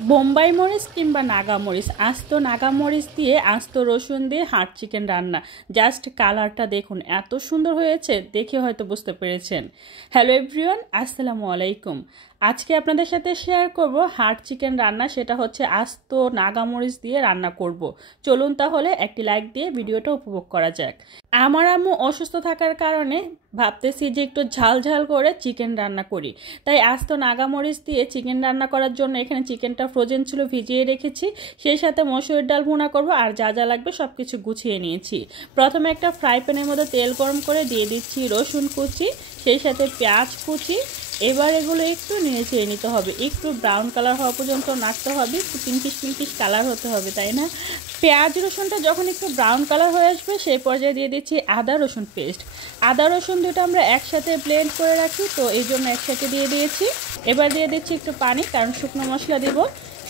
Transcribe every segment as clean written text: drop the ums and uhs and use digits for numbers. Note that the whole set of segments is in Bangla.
বোম্বাই মরিচ কিংবা নাগা মরিচ, আস্ত নাগা মরিচ দিয়ে আস্ত রসুন দিয়ে হাঁড় চিকেন রান্না। জাস্ট কালারটা দেখুন, এত সুন্দর হয়েছে, দেখে হয়তো বুঝতে পেরেছেন। হ্যালো এভরিওয়ান, আসসালামু আলাইকুম। আজকে আপনাদের সাথে শেয়ার করব হাঁড় চিকেন রান্না, সেটা হচ্ছে আস্ত নাগা মরিচ দিয়ে রান্না করব। চলুন তাহলে একটি লাইক দিয়ে ভিডিওটা উপভোগ করা যাক। আমার আম্মু অসুস্থ থাকার কারণে ভাবতেছি যে একটু ঝাল ঝাল করে চিকেন রান্না করি, তাই আস্ত নাগা মরিচ দিয়ে চিকেন রান্না করার জন্য এখানে চিকেনটা ফ্রোজেন ছিল, ভিজিয়ে রেখেছি। সেই সাথে মসুরের ডাল ভুনা করব, আর যা যা লাগবে সব কিছু গুছিয়ে নিয়েছি। প্রথমে একটা ফ্রাই প্যানের মধ্যে তেল গরম করে দিয়ে দিচ্ছি রসুন কুচি, সেই সাথে পেঁয়াজ কুচি। এবার এগুলো একটু নেড়ে চেড়ে নিতে হবে, একটু ব্রাউন কালার হওয়া পর্যন্ত নাড়তে হবে, একটু পিঙ্কিশ কালার হতে হবে, তাই না? পেঁয়াজ রসুনটা যখন একটু ব্রাউন কালার হয়ে আসবে সেই পর্যায়ে দিয়ে দিচ্ছি আদা রসুন পেস্ট। আদা রসুন দুটো আমরা একসাথে ব্লেন্ড করে রাখি, তো এই জন্য একসাথে দিয়ে দিয়েছি। এবার দিয়ে দিচ্ছি একটু পানি, কারণ শুকনো মশলা দিব।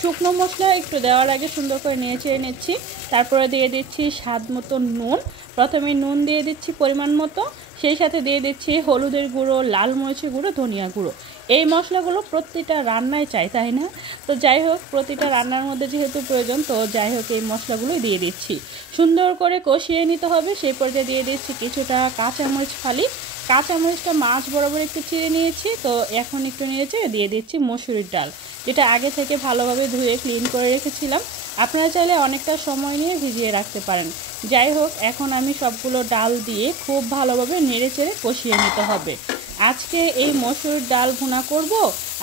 শুকনো মশলা একটু দেওয়ার আগে সুন্দর করে নেড়ে চেড়ে নিচ্ছি। তারপরে দিয়ে দিচ্ছি স্বাদ মতো নুন। প্রথমে নুন দিয়ে দিচ্ছি পরিমাণ মতো, সেই সাথে দিয়ে দিচ্ছি হলুদের গুঁড়ো, লাল মরিচের গুঁড়ো, ধনিয়া গুঁড়ো। এই মশলাগুলো প্রতিটা রান্নায় চাই, তাই না? তো যাই হোক, প্রতিটা রান্নার মধ্যে যেহেতু প্রয়োজন, তো যাই হোক এই মশলাগুলোই দিয়ে দিচ্ছি। সুন্দর করে কষিয়ে নিতে হবে। সেই পর্যায়ে দিয়ে দিচ্ছি কিছুটা কাঁচামরিচ ফালি। কাঁচামরিচটা মাছ বরাবর একটু চিড়ে নিয়েছি, তো এখন একটু নিয়েছে দিয়ে দিচ্ছি মসুরির ডাল, যেটা আগে থেকে ভালোভাবে ধুয়ে ক্লিন করে রেখেছিলাম। আপনারা চাইলে অনেকটা সময় নিয়ে ভিজিয়ে রাখতে পারেন। যাই হোক, এখন আমি সবগুলো ডাল দিয়ে খুব ভালোভাবে নেড়ে চেড়ে কষিয়ে নিতে হবে। আজকে এই মসুর ডাল ভুনা করব,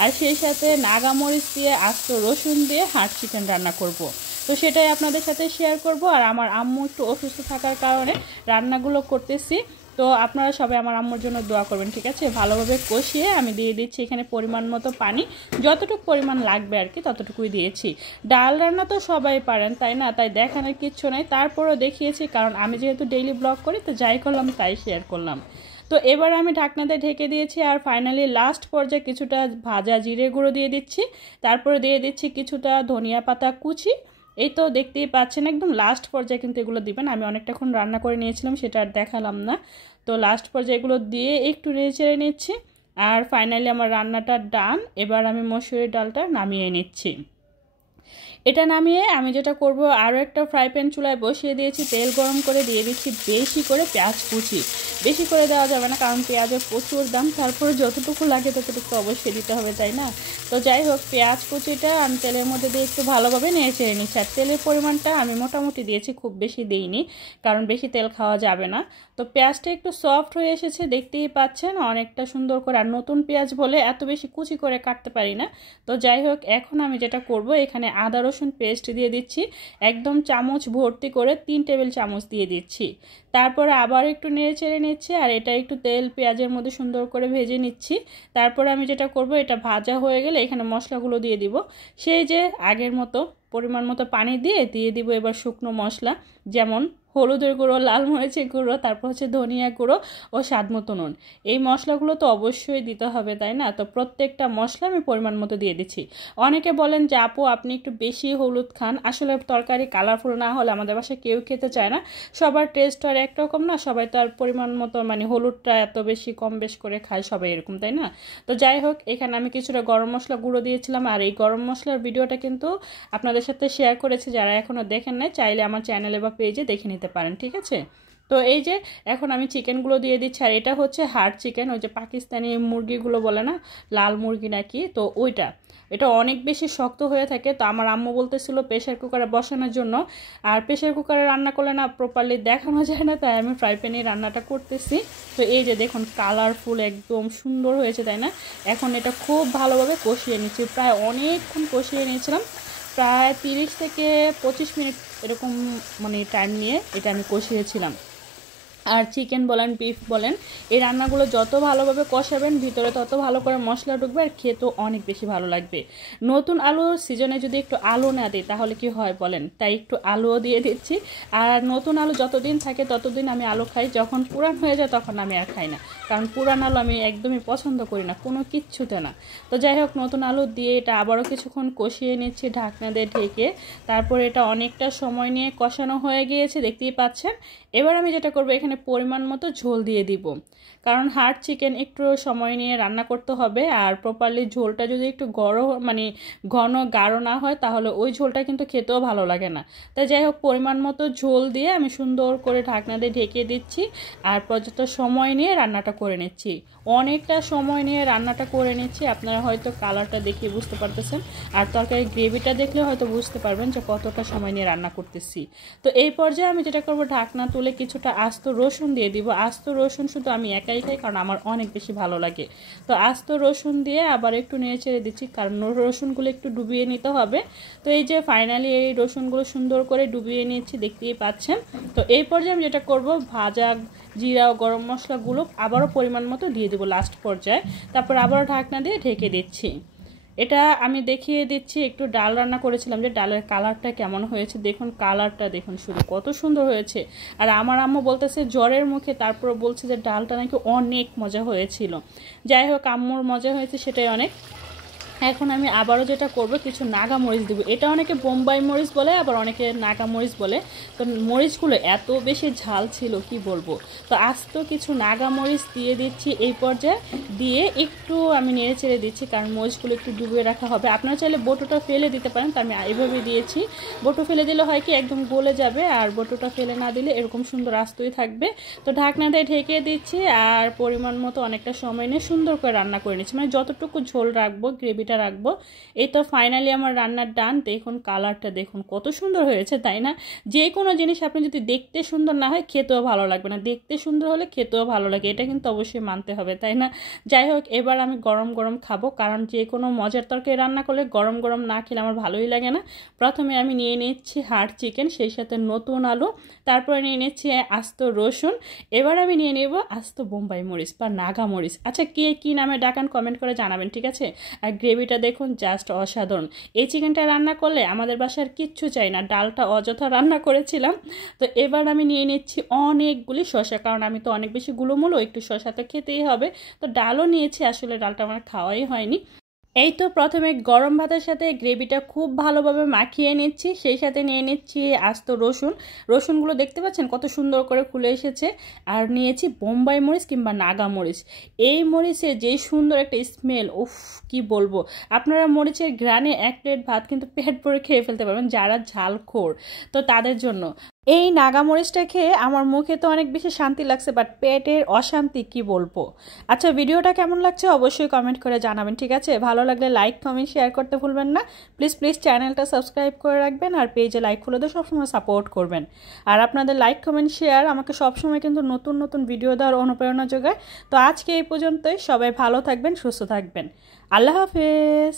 আর সেই সাথে নাগা মরিচ দিয়ে আস্ত রসুন দিয়ে হাঁড় চিকেন রান্না করব। তো সেটাই আপনাদের সাথে শেয়ার করব। আর আমার আম্মু একটু অসুস্থ থাকার কারণে রান্নাগুলো করতেছি, তো আপনারা সবাই আমার আম্মুর জন্য দোয়া করবেন, ঠিক আছে? ভালোভাবে কষিয়ে আমি দিয়ে দিচ্ছি এখানে পরিমাণ মতো পানি, যতটুকু পরিমাণ লাগবে আর কি ততটুকুই দিয়েছি। ডাল রান্না তো সবাই পারেন, তাই না? তাই দেখানোর কিচ্ছু নেই, তারপরেও দেখিয়েছি, কারণ আমি যেহেতু ডেইলি ব্লগ করি, তো যাই করলাম তাই শেয়ার করলাম। তো এবার আমি ঢাকনাতে ঢেকে দিয়েছি, আর ফাইনালি লাস্ট পর্যায়ে কিছুটা ভাজা জিরে গুঁড়ো দিয়ে দিচ্ছি। তারপরে দিয়ে দিচ্ছি কিছুটা ধনিয়া পাতা কুচি। এই তো দেখতেই পাচ্ছেন, একদম লাস্ট পর্যায়ে কিন্তু এগুলো দিবেন। আমি অনেকটাক্ষণ রান্না করে নিয়েছিলাম, সেটা আর দেখালাম না। তো লাস্ট পর্যায়ে এগুলো দিয়ে একটু নেড়ে চেড়ে নিচ্ছি, আর ফাইনালি আমার রান্নাটা ডান। এবার আমি মসুরের ডালটা নামিয়ে নিচ্ছি। এটা নামিয়ে আমি যেটা করব, আরও একটা ফ্রাই প্যান চুলায় বসিয়ে দিয়েছি, তেল গরম করে দিয়ে দিচ্ছি বেশি করে পেঁয়াজ কুচি। বেশি করে দেওয়া যাবে না, কারণ পেঁয়াজের প্রচুর দাম। তারপরে যতটুকু লাগে ততটুকু অবশ্যই দিতে হবে, তাই না? তো যাই হোক, পেঁয়াজ কুচিটা আমি তেলের মধ্যে দিয়ে একটু ভালোভাবে নেড়ে চেড়ে নিচ্ছি। আর তেলের পরিমাণটা আমি মোটামুটি দিয়েছি, খুব বেশি দিইনি, কারণ বেশি তেল খাওয়া যাবে না। তো পেঁয়াজটা একটু সফট হয়ে এসেছে, দেখতেই পাচ্ছেন অনেকটা সুন্দর করে। আর নতুন পেঁয়াজ বলে এত বেশি কুচি করে কাটতে পারি না। তো যাই হোক, এখন আমি যেটা করব, এখানে আদা রসুন পেস্ট দিয়ে দিচ্ছি, একদম চামচ ভর্তি করে 3 টেবিল চামচ দিয়ে দিচ্ছি। তারপরে আবার একটু নেড়ে চেড়ে নিচ্ছি, আর এটা একটু তেল পেঁয়াজের মধ্যে সুন্দর করে ভেজে নিচ্ছি। তারপরে আমি যেটা করব, এটা ভাজা হয়ে গেলে এখানে মশলাগুলো দিয়ে দিব। সেই যে আগের মতো পরিমাণ মতো পানি দিয়ে দিব এবার শুকনো মশলা, যেমন হলুদের গুঁড়ো, লাল মরিচের গুঁড়ো, তারপর হচ্ছে ধনিয়া গুঁড়ো ও স্বাদ মতো নুন। এই মশলাগুলো তো অবশ্যই দিতে হবে, তাই না? তো প্রত্যেকটা মশলা আমি পরিমাণ মতো দিয়ে দিচ্ছি। অনেকে বলেন যে আপু আপনি একটু বেশি হলুদ খান। আসলে তরকারি কালারফুল না হলে আমাদের বাসায় কেউ খেতে চায় না। সবার টেস্ট আর একরকম না, সবাই তো আর পরিমাণ মতো মানে হলুদটা এত বেশি কম বেশ করে খায় সবাই, এরকম, তাই না? তো যাই হোক, এখানে আমি কিছুটা গরম মশলা গুঁড়ো দিয়েছিলাম, আর এই গরম মশলার ভিডিওটা কিন্তু আপনাদের সাথে শেয়ার করেছি। যারা এখনও দেখেন নাই, চাইলে আমার চ্যানেলে বা পেজে দেখে নিতে পারেন, ঠিক আছে? তো এই যে এখন আমি চিকেনগুলো দিয়ে দিচ্ছি, আর এটা হচ্ছে হাড় চিকেন, ওই যে পাকিস্তানি মুরগিগুলো বলে না, লাল মুরগি নাকি, তো ওইটা। এটা অনেক বেশি শক্ত হয়ে থাকে, তো আমার আম্মু বলতেছিল প্রেশার কুকারে বসানোর জন্য। আর প্রেশার কুকারে রান্না করলে না প্রপারলি দেখানো যায় না, তাই আমি ফ্রাই প্যানে রান্নাটা করতেছি। তো এই যে দেখুন, কালারফুল একদম সুন্দর হয়েছে, তাই না? এখন এটা খুব ভালোভাবে কষিয়ে নিচ্ছি, প্রায় অনেকক্ষণ কষিয়ে নিয়েছিলাম, প্রায় 30 থেকে 25 মিনিট এরকম মানে টাইম নিয়ে এটা আমি কষিয়েছিলাম। আর চিকেন বলেন, বিফ বলেন, এই রান্নাগুলো যত ভালোভাবে কষাবেন ভিতরে তত ভালো করে মশলা ঢুকবে, আর খেতেও অনেক বেশি ভালো লাগবে। নতুন আলুর সিজনে যদি একটু আলু না দিই তাহলে কি হয় বলেন? তাই একটু আলুও দিয়ে দিচ্ছি। আর নতুন আলু যতদিন থাকে ততদিন আমি আলু খাই, যখন পুরান হয়ে যায় তখন আমি আর খাই না। কারণ পুরান আলু আমি একদমই পছন্দ করি না কোনো কিচ্ছুতে না। তো যাই হোক, নতুন আলু দিয়ে এটা আবারও কিছুক্ষণ কষিয়ে নিচ্ছি ঢাকনা দিয়ে ঢেকে। তারপর এটা অনেকটা সময় নিয়ে কষানো হয়ে গিয়েছে, দেখতেই পাচ্ছেন। এবার আমি যেটা করব, এখানে পরিমাণ মতো ঝোল দিয়ে দিব, কারণ হার্ড চিকেন একটু সময় নিয়ে রান্না করতে হবে। আর প্রপারলি ঝোলটা যদি একটু ঘন গাঢ় না হয় তাহলে ওই ঝোলটা কিন্তু খেতেও ভালো লাগে না। তাই যাই হোক, পরিমাণ মতো ঝোল দিয়ে আমি সুন্দর করে ঢাকনা দিয়ে ঢেকে দিচ্ছি আর পর্যাপ্ত সময় নিয়ে রান্নাটা করে নিচ্ছি। অনেকটা সময় নিয়ে রান্নাটা করে নিচ্ছি, আপনারা হয়তো কালারটা দেখে বুঝতে পারতেছেন, আর তরকারির গ্রেভিটা দেখলে হয়তো বুঝতে পারবেন যে কতটা সময় নিয়ে রান্না করতেছি। তো এই পর্যায়ে আমি যেটা করব, ঢাকনা তুলে কিছুটা আস্ত রসুন দিয়ে দিব। আস্ত রসুন শুধু আমি একাই খাই, কারণ আমার অনেক বেশি ভালো লাগে। তো আস্ত রসুন দিয়ে আবার একটু নেড়ে চেড়ে দিচ্ছি, কারণ রসুনগুলো একটু ডুবিয়ে নিতে হবে। তো এই যে ফাইনালি এই রসুনগুলো সুন্দর করে ডুবিয়ে নিচ্ছি, দেখতেই পাচ্ছেন। তো এই পর্যায়ে আমি যেটা করব, ভাজা জিরা ও গরম মশলাগুলো আবারও পরিমাণ মতো দিয়ে দেবো লাস্ট পর্যায়ে। তারপর আবারও ঢাকনা দিয়ে ঢেকে দিচ্ছি। এটা আমি দেখিয়ে দিচ্ছি, একটু ডাল রান্না করেছিলাম, যে ডালের কালারটা কেমন হয়েছে দেখুন, কালারটা দেখুন শুধু কত সুন্দর হয়েছে। আর আমার আম্মু বলতেছে জ্বরের মুখে, তারপর বলছে যে ডালটা নাকি অনেক মজা হয়েছিল। যাই হোক, আম্মুর মজা হয়েছে সেটাই অনেক। এখন আমি আবারও যেটা করব, কিছু নাগা মরিচ দেবো। এটা অনেকে বোম্বাই মরিচ বলে, আবার অনেকে নাগা মরিচ বলে। তো মরিচগুলো এত বেশি ঝাল ছিল কি বলবো। তো আস্ত কিছু নাগা মরিচ দিয়ে দিচ্ছি এই পর্যায়ে, দিয়ে একটু আমি নেড়ে চেড়ে দিচ্ছি, কারণ মরিচগুলো একটু ডুবিয়ে রাখা হবে। আপনারা চাইলে বটুটা ফেলে দিতে পারেন, তো আমি এইভাবে দিয়েছি। বটু ফেলে দিলে হয় কি একদম গলে যাবে, আর বটুটা ফেলে না দিলে এরকম সুন্দর আস্তই থাকবে। তো ঢাকনা দিয়ে ঢেকে দিচ্ছি আর পরিমাণ মতো অনেকটা সময় নিয়ে সুন্দর করে রান্না করে নিচ্ছি, মানে যতটুকু ঝোল রাখবো গ্রেভিটা রাখবো। এই তো ফাইনালি আমার রান্নার ডান। দেখুন কালারটা দেখুন কত সুন্দর হয়েছে, তাই না? যে কোনো জিনিস আপনি যদি দেখতে সুন্দর না হয় খেতেও ভালো লাগবে না, দেখতে সুন্দর হলে খেতেও ভালো লাগে, এটা কিন্তু অবশ্যই মানতে হবে, তাই না? যাই হোক, এবার আমি গরম গরম খাবো, কারণ যে কোনো মজার তরকারি রান্না করলে গরম গরম না খেলে আমার ভালোই লাগে না। প্রথমে আমি নিয়ে নিচ্ছি হার্ড চিকেন, সেই সাথে নতুন আলু, তারপরে নিয়ে নিচ্ছি আস্ত রসুন, এবার আমি নিয়ে নেব আস্ত বোম্বাই মরিচ বা নাগা মরিচ। আচ্ছা, কে কী নামে ডাকান কমেন্ট করে জানাবেন, ঠিক আছে? আর গ্রেভিটা দেখুন জাস্ট অসাধারণ। এই চিকেনটা রান্না করলে আমাদের বাসার কিচ্ছু চাই না, ডালটা অযথা রান্না করেছিলাম। তো এবার আমি নিয়ে নিচ্ছি অনেকগুলি শসা, কারণ আমি তো অনেক বেশি গুলোমুলো, একটু শসা তো খেতেই হবে। তো ডালও নিয়েছি, আসলে ডালটা আমার খাওয়াই হয়নি। এই তো প্রথমে গরম ভাতের সাথে গ্রেভিটা খুব ভালোভাবে মাখিয়ে নিচ্ছি, সেই সাথে নিয়ে নিচ্ছি আস্ত রসুন। রসুনগুলো দেখতে পাচ্ছেন কত সুন্দর করে খুলে এসেছে। আর নিয়েছি বোম্বাই মরিচ কিংবা নাগা মরিচ। এই মরিচের যেই সুন্দর একটা স্মেল, উফ কি বলবো। আপনারা মরিচের ঘ্রাণে এক প্লেট ভাত কিন্তু পেট ভরে খেয়ে ফেলতে পারবেন, যারা ঝালখোর তো তাদের জন্য। এই নাগা মরিচটা খেয়ে আমার মুখে তো অনেক বেশি শান্তি লাগছে, বাট পেটের অশান্তি কি বলবো। আচ্ছা, ভিডিওটা কেমন লাগছে অবশ্যই কমেন্ট করে জানাবেন, ঠিক আছে? ভালো লাগলে লাইক কমেন্ট শেয়ার করতে ভুলবেন না। প্লিজ চ্যানেলটা সাবস্ক্রাইব করে রাখবেন, আর পেজে লাইক ফলো দিয়ে সবসময় সাপোর্ট করবেন। আর আপনাদের লাইক কমেন্ট শেয়ার আমাকে সবসময় কিন্তু নতুন নতুন ভিডিও দেওয়ার অনুপ্রেরণা যোগায়। তো আজকে এই পর্যন্তই, সবাই ভালো থাকবেন, সুস্থ থাকবেন। আল্লাহ হাফেজ।